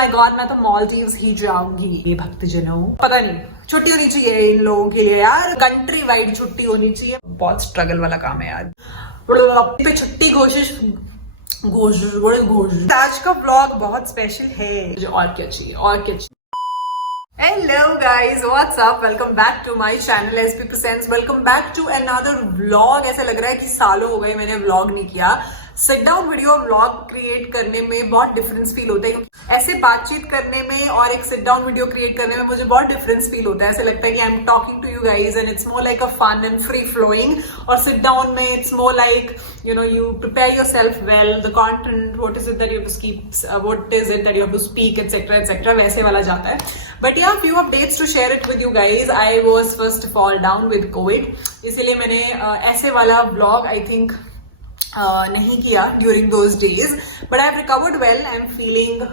My God, मैं तो मालदीव्स ही जाऊंगी। ये भक्तजनों, पता नहीं, छुट्टी होनी चाहिए इन लोगों के लिए यार, कंट्री वाइड छुट्टी होनी चाहिए। बहुत स्ट्रगल वाला काम है यार, पे छुट्टी घोषित घोष। आज का व्लॉग बहुत स्पेशल है, मुझे और क्या चाहिए, और क्या चाहिए। Hello guys, what's up? Welcome back to my channel SP Presents. Welcome back to another vlog. ऐसा लग रहा है कि सालों हो गए मैंने व्लॉग नहीं किया। Sit down video vlog create करने में बहुत डिफरेंस फील होता है। ऐसे बातचीत करने में और एक सिट डाउन वीडियो क्रिएट करने में मुझे बहुत डिफरेंस फील होता है। ऐसा लगता है कि I am talking to you guys and it's more like a fun and free flowing. और सिट डाउन में it's more like you prepare yourself well, the content, what is it that you have to speak, what is it that you have to speak, etc. वैसे वाला जाता है। But yeah, few updates to share it with you guys. I was first of all down with COVID, इसीलिए मैंने ऐसे वाला vlog I think नहीं किया during those days. But I've recovered well. I'm feeling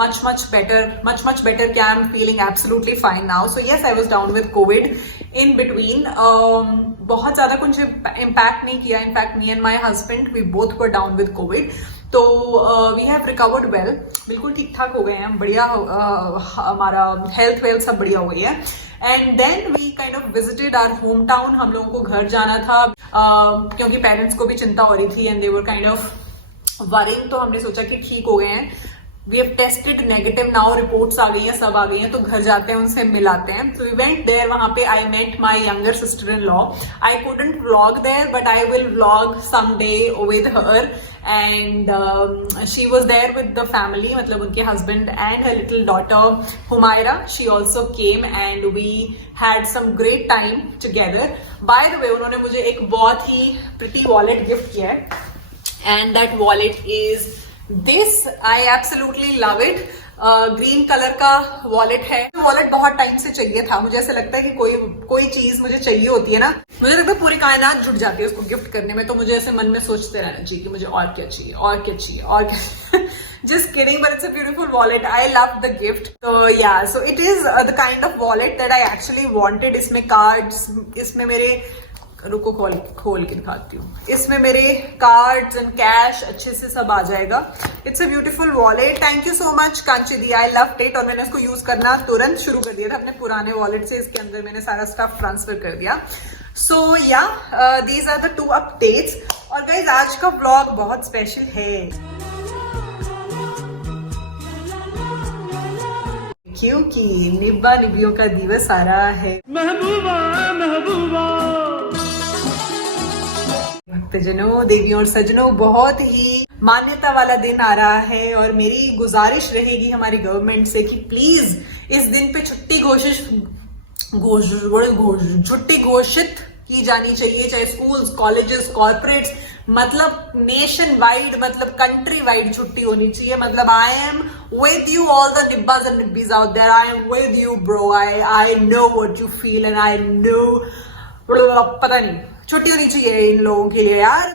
much better. क्या I'm feeling absolutely fine now. So yes, I was down with COVID. In between, बहुत ज्यादा कुछ impact नहीं किया. In fact, me and my husband, we both were down with COVID. तो we have recovered well. बिल्कुल ठीक ठाक हो गए हैं, बढ़िया हमारा हेल्थ वेल्थ सब बढ़िया हो गई है। And then we kind of visited our home town. हम लोगों को घर जाना था क्योंकि पेरेंट्स को भी चिंता हो रही थी and they were kind of worrying. तो हमने सोचा कि ठीक हो गए हैं, we have tested negative now, reports आ गई हैं, सब आ गई हैं, तो घर जाते हैं, उनसे मिलाते हैं। तो वी वेंट देयर, वहां पे I met my younger sister in law. I couldn't vlog there but I will vlog some day with her. And she was there with the family, मतलब उनके husband and her little daughter Humaira, she also came and we had some great time together. By the way, उन्होंने मुझे एक बहुत ही pretty wallet gift किया है and that wallet is this. I absolutely love it. Green colour का wallet है। Wallet बहुत time से चाहिए था। मुझे ऐसा लगता है कि कोई चीज मुझे चाहिए होती है ना, मुझे लगता है पूरी कायनात जुट जाती है उसको गिफ्ट करने में। तो मुझे ऐसे मन में सोचते रहना चाहिए कि मुझे और क्या चाहिए, और क्या चाहिए, और क्या। Just kidding, but it's a beautiful wallet. I love the gift. So yeah, so it is the kind of wallet that I actually wanted. इसमें cards, इसमें मेरे, रुको खोल के दिखाती हूँ, इसमें मेरे कार्ड्स एंड कैश अच्छे से सब आ जाएगा। It's a beautiful wallet. Thank you so much Kanchi the, I loved it. और मैंने इसको यूज करना तुरंत शुरू कर दिया था अपने पुराने वॉलेट से। इसके अंदर मैंने सारा स्टफ ट्रांसफर कर दिया। सो या दीज आर द 2 अपडेट्स। और गाइज आज का व्लॉग बहुत स्पेशल है क्योंकि निब्बा निबियों का दिवस आ रहा है। महबूबा भक्तजनों, देवियों और सजनों, बहुत ही मान्यता वाला दिन आ रहा है। और मेरी गुजारिश रहेगी हमारी गवर्नमेंट से कि प्लीज इस दिन पे छुट्टी घोषित की जानी चाहिए, चाहे स्कूल्स, कॉलेजेस, कॉर्पोरेट्स, मतलब नेशन वाइड, मतलब कंट्री वाइड छुट्टी होनी चाहिए। मतलब I am with you all the nibbas and nibbis out there, I am with you bro, I know what you feel and I know, पता नहीं, छुट्टी होनी चाहिए इन लोगों के लिए यार।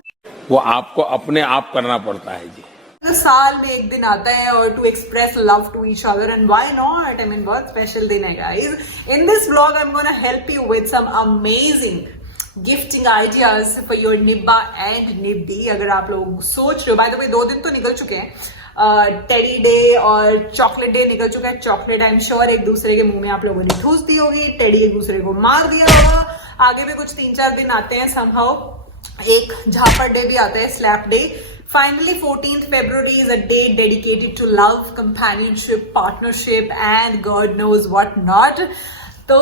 वो आपको अपने आप करना पड़ता है जी। तो साल में एक दिन आता है और to express love to each other and why not. I mean बहुत स्पेशल दिन है guys. In this vlog I am gonna help you with some amazing gifting ideas for your nibba and nibbi. अगर आप लोग सोच रहे हो, bye the वे 2 दिन तो निकल चुके हैं, टेडी डे और चॉकलेट डे निकल चुका है। चॉकलेट आई एम श्योर एक दूसरे के मुंह में आप लोगों ने ठूस दी होगी, टेडी एक दूसरे को मार दिया होगा। आगे भी कुछ 3-4 दिन आते हैं समहाउ। एक झापड़ डे भी आता है, slap day. Finally, 14th February is a day dedicated to love, companionship, partnership and God knows what not. तो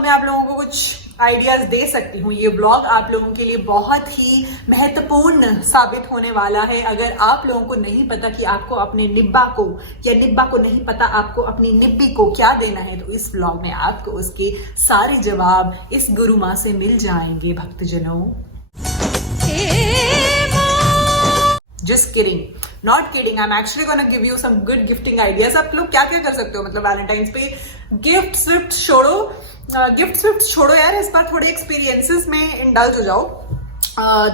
मैं आप लोगों को कुछ आइडियाज दे सकती हूँ। ये ब्लॉग आप लोगों के लिए बहुत ही महत्वपूर्ण साबित होने वाला है। अगर आप लोगों को नहीं पता कि आपको अपने निब्बा को, या निब्बा को नहीं पता आपको अपनी निब्बी को क्या देना है, तो इस ब्लॉग में आपको उसके सारे जवाब इस गुरु माँ से मिल जाएंगे भक्तजनों। Just kidding, not kidding. I'm actually gonna give you some good gifting ideas. आप लोग क्या क्या कर सकते हो, मतलब वैलेंटाइंस पे गिफ्ट स्विफ्ट छोड़ो यार, इस बार थोड़े एक्सपीरियंसेस में इंडल्ज हो जाओ।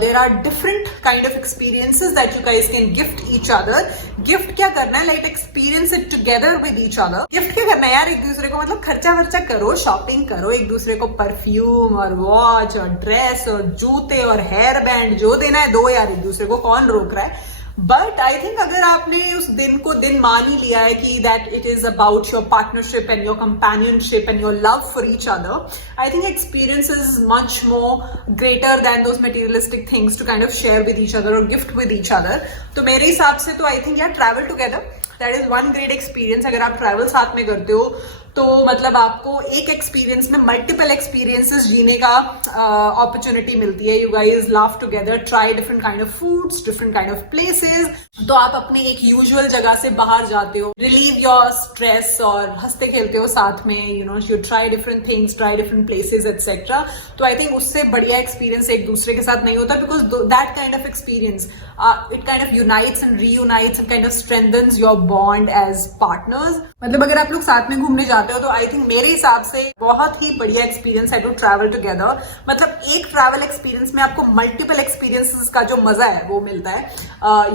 There are different kind of experiences that you guys can gift each other. Gift क्या करना है, like experience it together with each other. Gift क्या करना है यार, एक दूसरे को मतलब खर्चा वर्चा करो, शॉपिंग करो, एक दूसरे को परफ्यूम और वॉच और ड्रेस और जूते और हेयर बैंड जो देना है दो यार, एक दूसरे को कौन रोक रहा है। बट आई थिंक अगर आपने उस दिन को दिन मान ही लिया है कि that it is about your partnership and your companionship and your love for each other, I think experience is much more greater than those materialistic things to kind of share with each other और gift with each other. तो मेरे हिसाब से तो I think यार travel together, that is one great experience. अगर आप travel साथ में करते हो तो मतलब आपको एक एक्सपीरियंस में मल्टीपल एक्सपीरियंसेस जीने का अपॉर्चुनिटी मिलती है. You guys laugh together, try different kind of foods, different kind of places. तो आप अपने एक यूजुअल जगह से बाहर जाते हो, रिलीव योर स्ट्रेस और हंसते खेलते हो साथ में. You know, you try different things, try different places etcetera. तो आई थिंक उससे बढ़िया एक्सपीरियंस एक दूसरे के साथ नहीं होता, because that kind of experience it kind of unites and reunites and kind of strengthens your bond as partners. मतलब अगर आप लोग साथ में घूमने जाते हो तो आई थिंक मेरे हिसाब से बहुत ही बढ़िया एक्सपीरियंस है टू ट्रैवल टुगेदर. मतलब एक ट्रैवल एक्सपीरियंस में आपको मल्टीपल एक्सपीरियंसेस का जो मजा है वो मिलता है.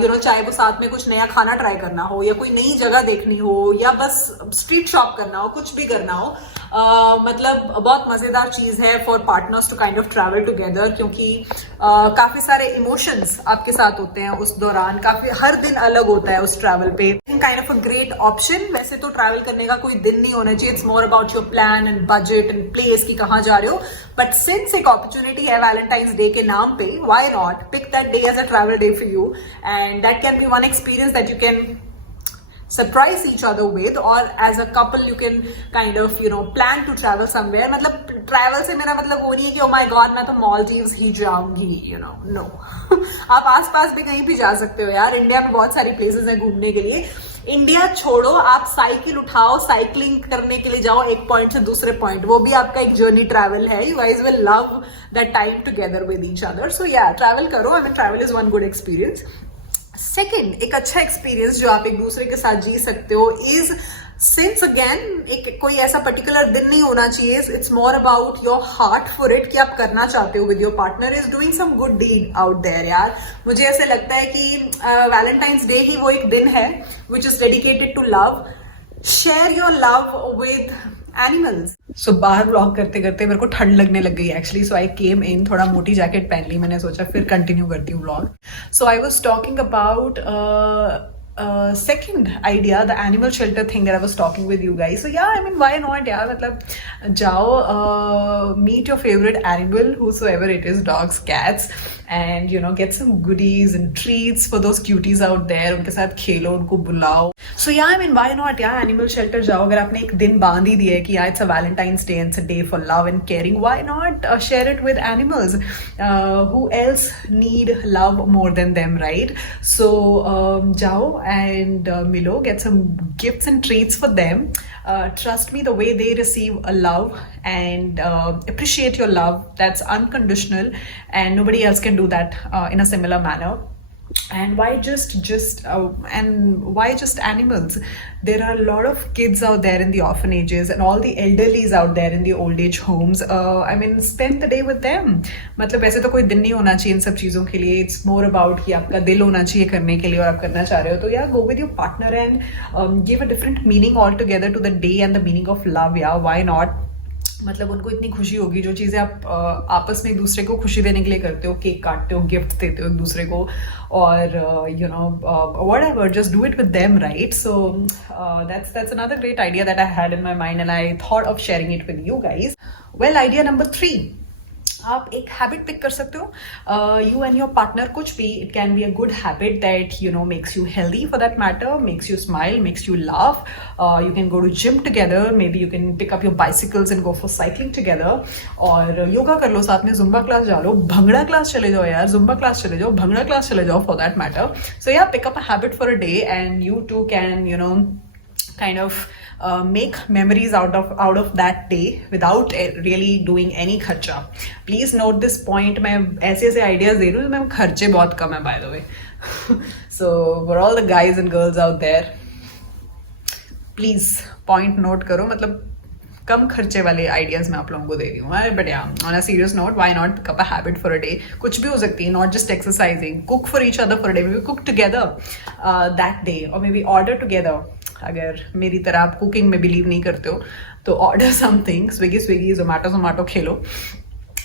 यू नो, चाहे वो साथ में कुछ नया खाना ट्राई करना हो या कोई नई जगह देखनी हो या बस स्ट्रीट शॉप करना हो, कुछ भी करना हो. मतलब बहुत मजेदार चीज है for partners to kind of travel together, क्योंकि काफी सारे इमोशंस आपके साथ होते हैं उस दौरान. काफी हर दिन अलग होता है उस ट्रैवल पे. Kind of a great option. वैसे तो ट्रैवल करने का कोई दिन नहीं होना चाहिए. It's more about your plan and budget and place कि कहाँ जा रहे हो. बट सिंस एक अपॉर्चुनिटी है वैलेंटाइंस डे के नाम पे, why not pick that day as a travel day for you, and that can be one experience that you can surprise each other with, or as a couple you can kind of you know plan to travel somewhere. मतलब travel से मेरा मतलब वो नहीं है कि oh my god मैं तो Maldives ही जाऊंगी, you know, no. आप आसपास भी कहीं भी जा सकते हो यार. इंडिया में बहुत सारी प्लेसेस हैं घूमने के लिए. इंडिया छोड़ो, आप साइकिल उठाओ, साइकिलिंग करने के लिए जाओ एक पॉइंट से दूसरे पॉइंट, वो भी आपका एक जर्नी ट्रैवल है. You guys will love that time together with each other. So yeah, travel करो. I mean travel is one good experience. Second, एक अच्छा एक्सपीरियंस जो आप एक दूसरे के साथ जी सकते हो इज, सिंस अगेन एक कोई ऐसा पर्टिकुलर दिन नहीं होना चाहिए. It's more about your heart for it कि आप करना चाहते हो with your partner is doing some good deed out there. यार मुझे ऐसे लगता है कि वैलेंटाइंस डे ही वो एक दिन है which is dedicated to love. Share your love with animals. So बाहर व्लॉग करते करते मेरे को ठंड लगने लग गई एक्चुअली. सो आई केम इन, थोड़ा मोटी जैकेट पहन ली. मैंने सोचा फिर कंटिन्यू करती हूँ vlog. So I was talking about second idea, the animal shelter thing that I was talking with you guys. So yeah, I mean why not यार. मतलब जाओ, meet your favorite animal, whosoever it is, dogs, cats, and you know get some goodies and treats for those cuties out there. उनके साथ खेलो, उनको बुलाओ. So yeah, I mean why not यार, animal shelter जाओ. अगर आपने एक दिन बांध ही दिया है कि it's a Valentine's Day and it's a day for love and caring, why not share it with animals? Who else need love more than them, right? So जाओ and Milo, get some gifts and treats for them. Trust me, the way they receive a love and appreciate your love, that's unconditional, and nobody else can do that in a similar manner. And why just animals? There are a lot of kids out there in the orphanages and all the elderlies out there in the old age homes. I mean, spend the day with them. मतलब ऐसे तो कोई दिन नहीं होना चाहिए इन सब चीज़ों के लिए. It's more about कि आपका दिल होना चाहिए करने के लिए और आप करना चाह रहे हो. तो yeah, go with your partner and give a different meaning altogether to the day and the meaning of love. Yeah, why not? मतलब उनको इतनी खुशी होगी. जो चीज़ें आप आपस में एक दूसरे को खुशी देने के लिए करते हो, केक काटते हो, गिफ्ट देते हो एक दूसरे को, और you know whatever, just do it with them, right? So that's another great idea that I had in my mind and I thought of sharing it with you guys. Well, idea number 3, आप एक habit pick कर सकते हो. You and your partner, कुछ भी. It can be a good habit that you know makes you healthy for that matter, makes you smile, makes you laugh. You can go to gym together, maybe you can pick up your bicycles and go for cycling together, और योगा कर लो साथ में, Zumba class जा लो, bhangra class चले जाओ यार, Zumba class चले जाओ, भंगड़ा क्लास चले जाओ for that matter. So yeah, pick up a habit for a day and you two can you know kind of make memories out of that day without really doing any खर्चा. Please note this point. मैं ऐसे ideas दे रही हूँ, मैं खर्चे बहुत कम है by the way. So for all the guys and girls out there, please point note करो. मतलब कम खर्चे वाले आइडियाज मैं आप लोगों को दे रही हूँ. But yeah, on a serious note, why not pick up a habit for a day. कुछ भी हो सकती है, not just exercising. Cook for each other for a day, maybe cook together that day, और may be order together. अगर मेरी तरह आप कुकिंग में बिलीव नहीं करते हो तो order something, Swiggy, Zomato Khelo.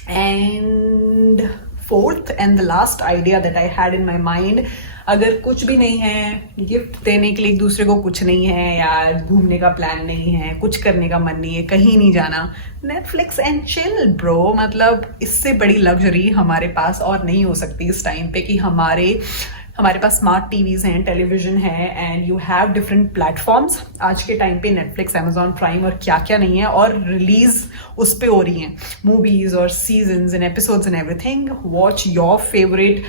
And fourth and the last idea that I had in my mind, अगर कुछ भी नहीं है, गिफ्ट देने के लिए एक दूसरे को कुछ नहीं है, या घूमने का प्लान नहीं है, कुछ करने का मन नहीं है, कहीं नहीं जाना, नेटफ्लिक्स एंड चिल ब्रो। मतलब इससे बड़ी लग्जरी हमारे पास और नहीं हो सकती इस टाइम पे कि हमारे पास स्मार्ट टीवीज हैं, टेलीविजन है, and you have different platforms. आज के टाइम पे नेटफ्लिक्स, अमेजॉन प्राइम और क्या क्या नहीं है, और रिलीज उस पे हो रही हैं मूवीज और seasons and episodes and everything. Watch your favourite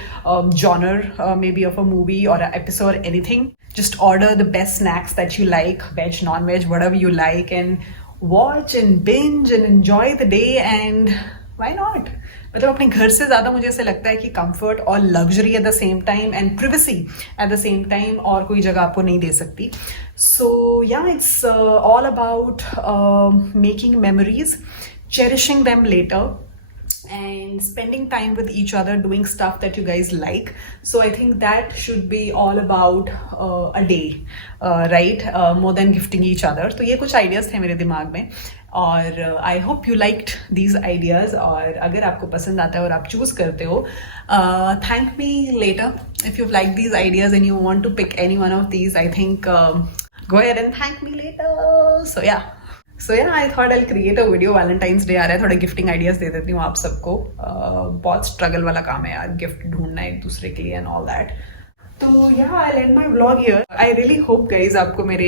genre may be of a movie और episode, anything. Just order the best snacks that you like, veg, non-veg, whatever you like, and watch and binge and enjoy the day, and why not? मतलब अपने घर से ज़्यादा मुझे ऐसे लगता है कि कंफर्ट और luxury at the same time and privacy at the same time और कोई जगह आपको नहीं दे सकती। सो या it's all about making memories, cherishing them later, and spending time with each other, doing stuff that you guys like. So I think that should be all about a day, right? More than gifting each other. तो ये कुछ ideas थे मेरे दिमाग में, और I hope you liked these ideas. और अगर आपको पसंद आता है और आप choose करते हो, thank me later if you've liked these ideas and you want to pick any one of these. I think go ahead and thank me later. So yeah, I thought I'll create a video. Valentine's Day आ रहा है, थोड़ा gifting ideas दे देती हूँ आप सबको। बहुत struggle वाला काम है यार, गिफ्ट ढूंढना एक दूसरे के लिए एंड ऑल दैट। तो I'll end my vlog here. I really hope guys आपको मेरे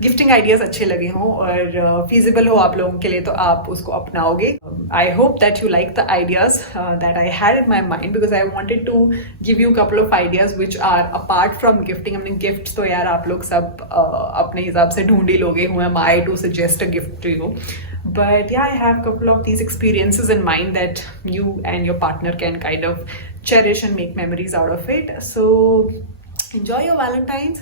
गिफ्टिंग आइडियाज अच्छे लगे हों और feasible हो आप लोगों के लिए, तो आप उसको अपनाओगे। I hope that you like the ideas that I had in my mind, because I wanted to give you a couple of ideas which are apart from gifting. I mean gifts तो यार आप लोग सब अपने हिसाब से ढूंढ ही लोगे, who am I to suggest a gift to you? But yeah, I have a couple of these experiences in mind that you and your partner can kind of cherish and make memories out of it. So enjoy your Valentines.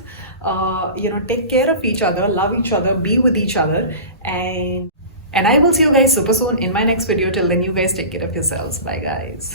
Take care of each other, love each other, be with each other, and I will see you guys super soon in my next video. Till then, you guys take care of yourselves. Bye guys.